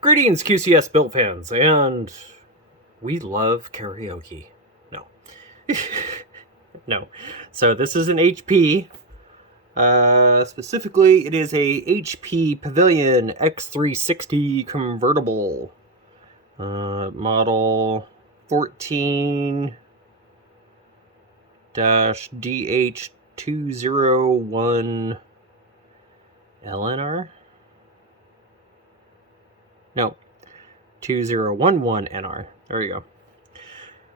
Greetings, QCS build fans, and we love karaoke. No. No. So this is an HP. Specifically, it is a HP Pavilion X360 convertible. Model 14-DH201 LNR? No, 2011NR. There we go.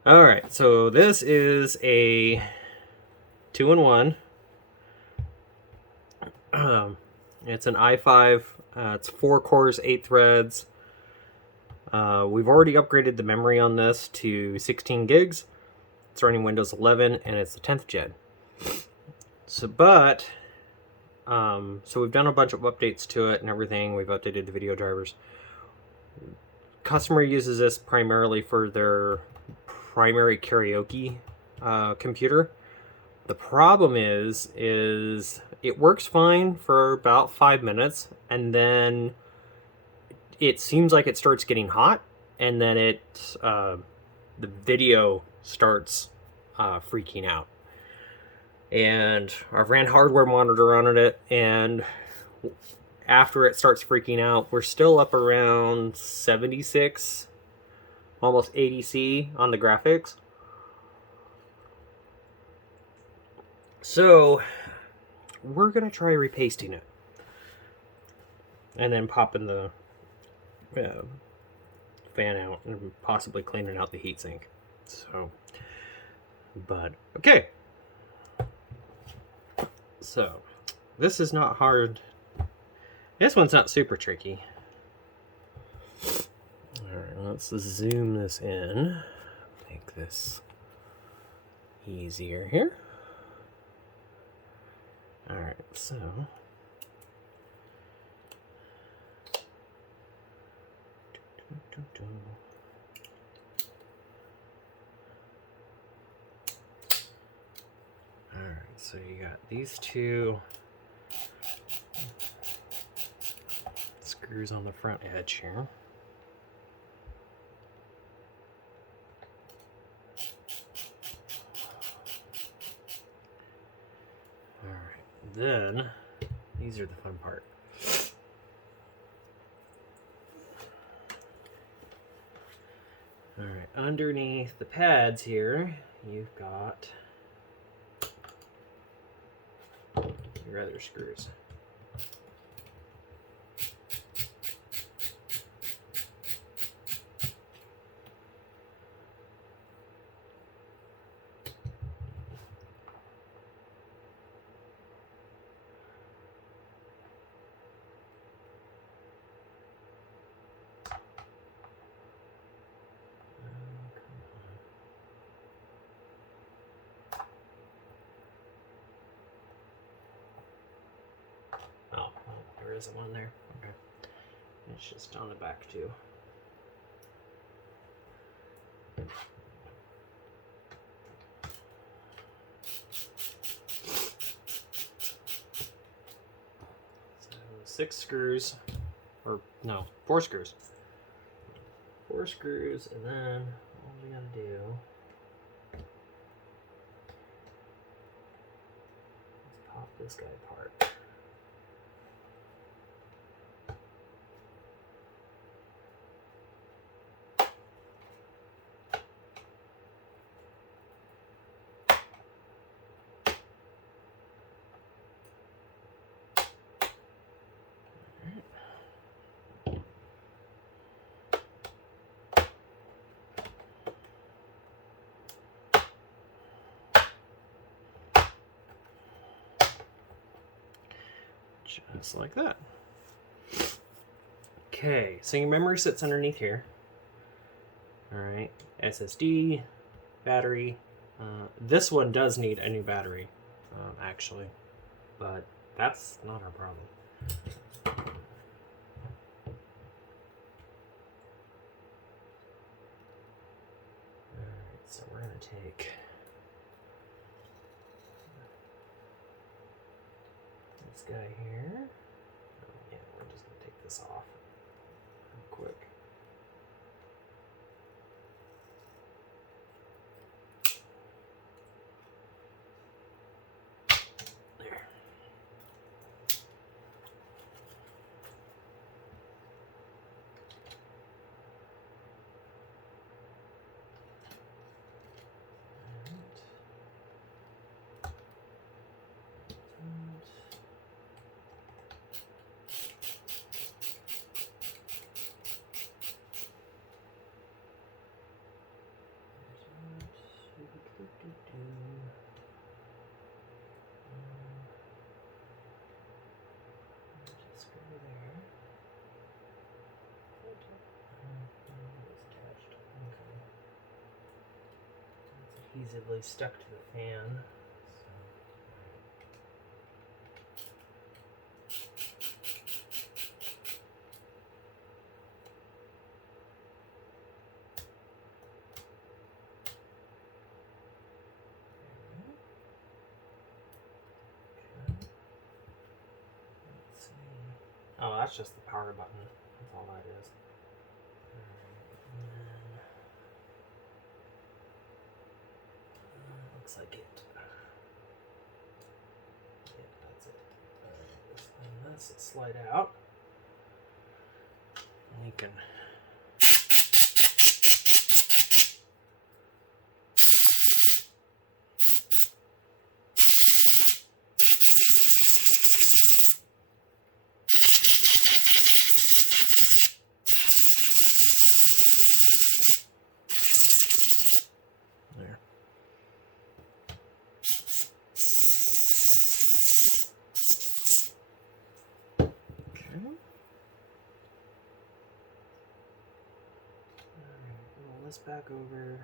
Alright, so this is a 2-in-1. It's an i5. It's 4 cores, 8 threads. We've already upgraded the memory on this to 16 gigs. It's running Windows 11, and it's the 10th gen. So we've done a bunch of updates to it and everything. We've updated the video drivers. Customer uses this primarily for their primary karaoke computer. The problem is it works fine for about 5 minutes, and then it seems like it starts getting hot, and then the video starts freaking out. And I've ran hardware monitor on it, and after it starts freaking out, we're still up around 76, almost 80C on the graphics. So we're going to try repasting it. And then popping the fan out and possibly cleaning out the heatsink. So, but, okay. So, this is not hard. This one's not super tricky. Alright, let's zoom this in. Make this easier here. Alright, so alright, so you got these two screws on the front edge here. Alright, then these are the fun part. Alright, underneath the pads here, you've got your other screws. There isn't one there. Okay. It's just on the back too. So 6 screws, or no, 4 screws. 4 screws, and then all we gotta do is pop this guy apart. Just like that. Okay, so your memory sits underneath here. Alright, SSD, battery. This one does need a new battery, actually, but that's not our problem. Alright, so we're going to take this guy here. Oh, yeah, we're just going to take this off real quick. adhesively stuck to the fan. Oh, that's just the power button. That's all that is. Looks like it. Yeah, that's it. Alright, this will slide out. And you can there. Okay. Alright, roll this back over.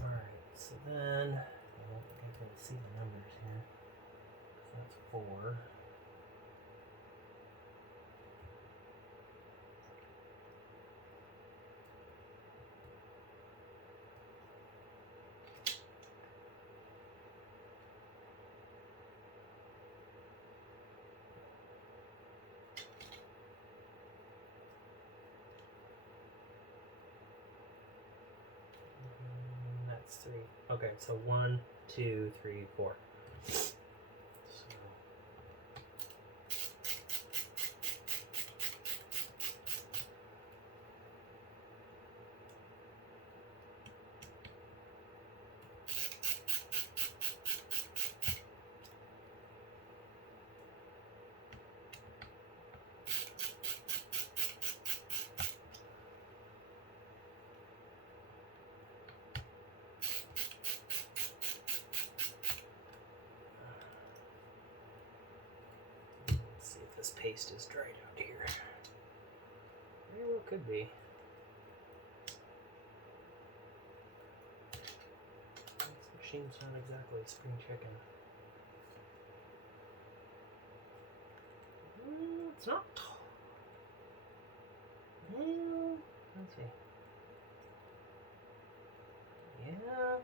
Alright, so then I won't be able to see the numbers here. So that's 4. That's 3. Okay, so 1, 2, 3, 4. This paste is dried out here. Very well could be. This machine's not exactly a spring chicken. It's not. Let's see. Yeah.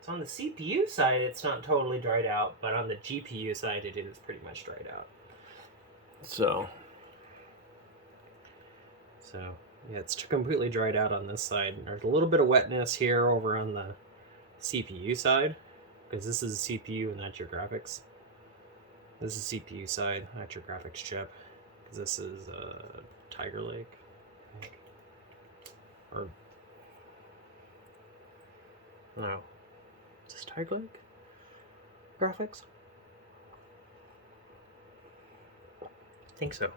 It's on the CPU side, it's not totally dried out, but on the GPU side, it is pretty much dried out. So yeah, it's completely dried out on this side. There's a little bit of wetness here over on the CPU side, because this is CPU and that's your graphics. This is CPU side, that's your graphics chip. Because this is Tiger Lake, I think. Or no, is this Tiger Lake graphics? I think so.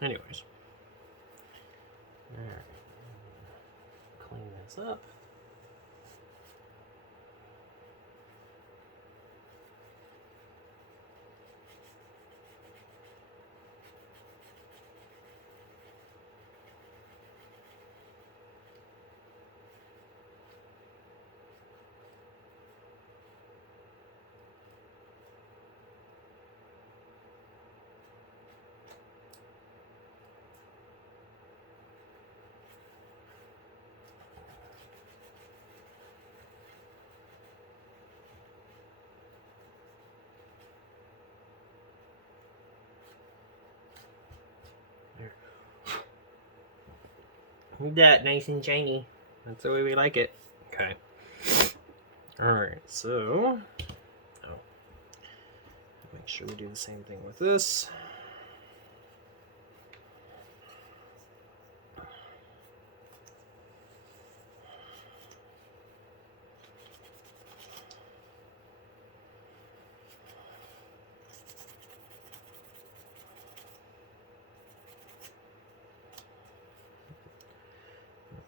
Anyways. Alright. Clean this up. That nice and shiny. That's the way we like it. Okay. Alright, so make sure we do the same thing with this.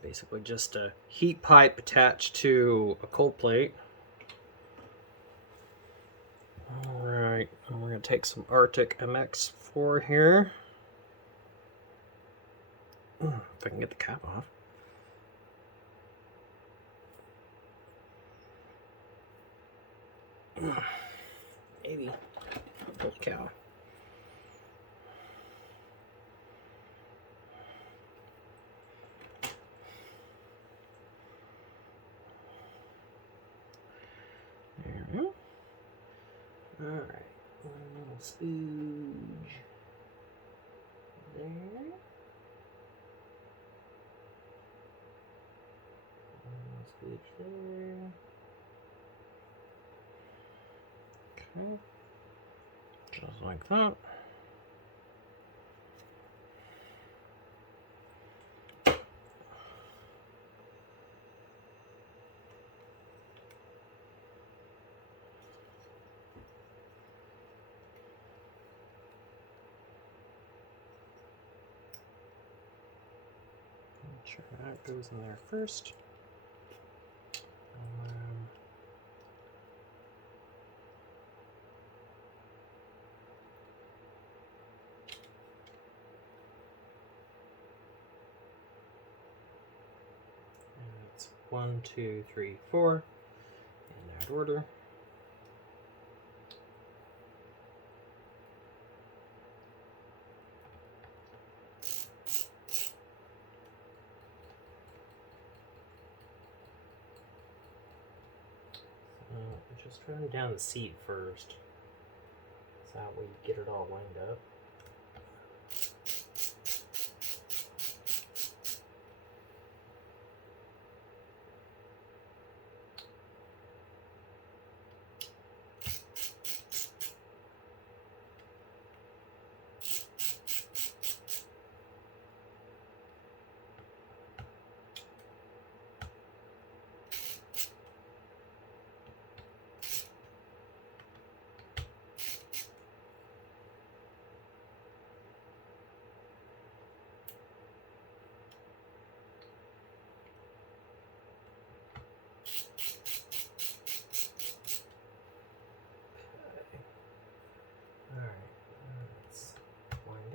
Basically just a heat pipe attached to a cold plate. Alright, and we're going to take some Arctic MX4 here. If I can get the cap off. Maybe. Holy cow. There we go. Alright, one little spooge there. One little spooge there. Okay. Just like that. Make sure that goes in there first. It's 1, 2, 3, 4 in that order. Just run down the seat first, so that way you get it all lined up.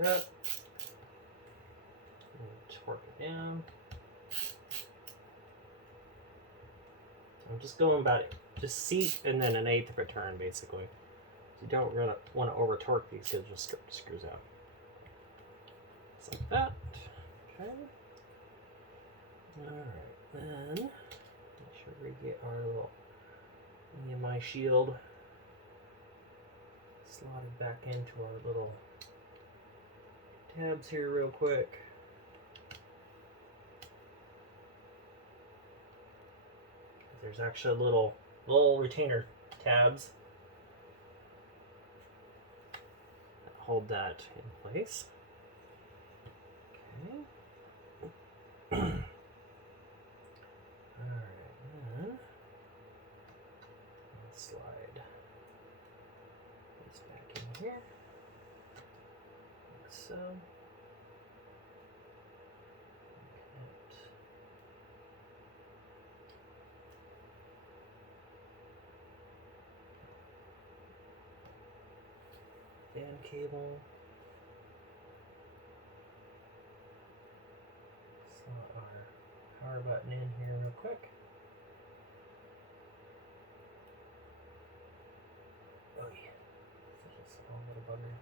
Up. Torque it down. So I'm just going about it. Just seat and then an eighth of a turn, basically. You don't really want to over torque these, because it just screws out. Just like that. Okay. Alright, then make sure we get our little EMI shield slotted back into our little tabs here real quick. There's actually little retainer tabs that hold that in place. Okay. Alright, then let's slide this back in here. Like so. Fan cable. Slot our power button in here real quick. Oh yeah, such a small little bugger.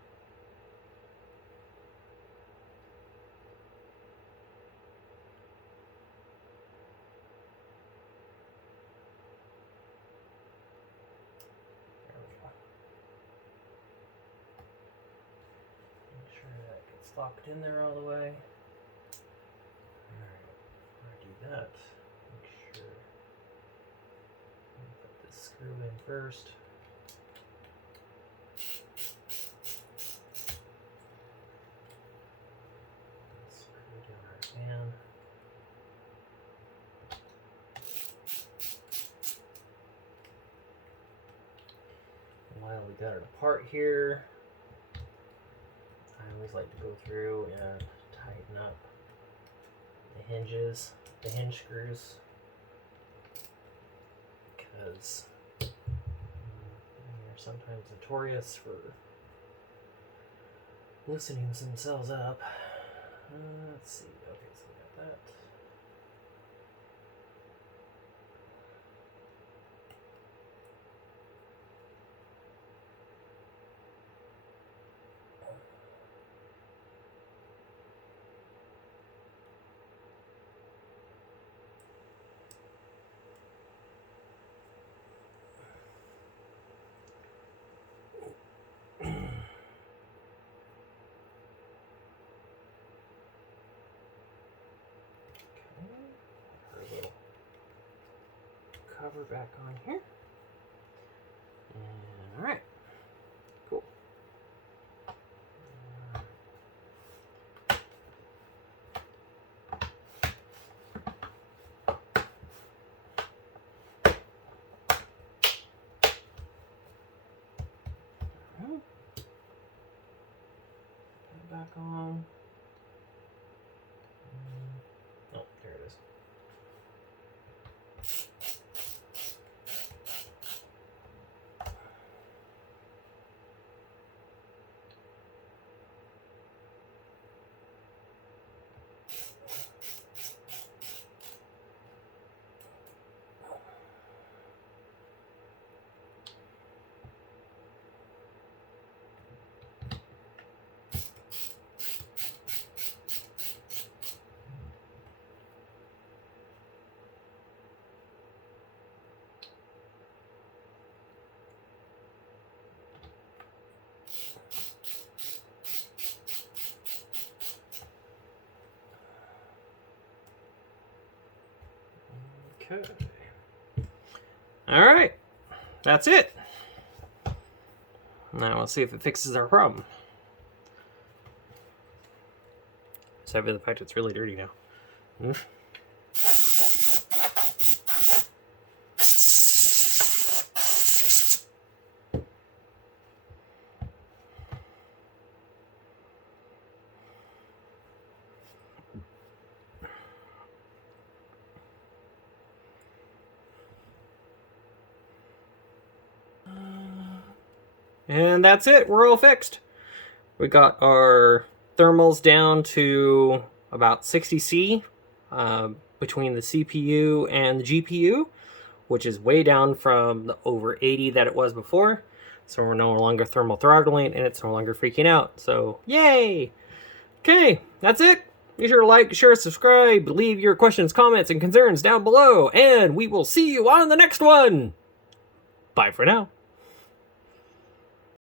Locked in there all the way. Alright, before I do that, make sure I put this screw in first. Screw down our fan. And while we got it apart here, I always like to go through and tighten up the hinges, the hinge screws, because they're sometimes notorious for loosening themselves up. Let's see. Okay, so we got that. cover back on here. All right. Cool. Back on. Oh, there it is. Okay. All right, that's it. Now let's see if it fixes our problem. Aside from the fact it's really dirty now. And that's it. We're all fixed. We got our thermals down to about 60C between the CPU and the GPU, which is way down from the over 80 that it was before. So we're no longer thermal throttling, and it's no longer freaking out. So, yay! Okay, that's it. Be sure to like, share, subscribe, leave your questions, comments, and concerns down below, and we will see you on the next one! Bye for now.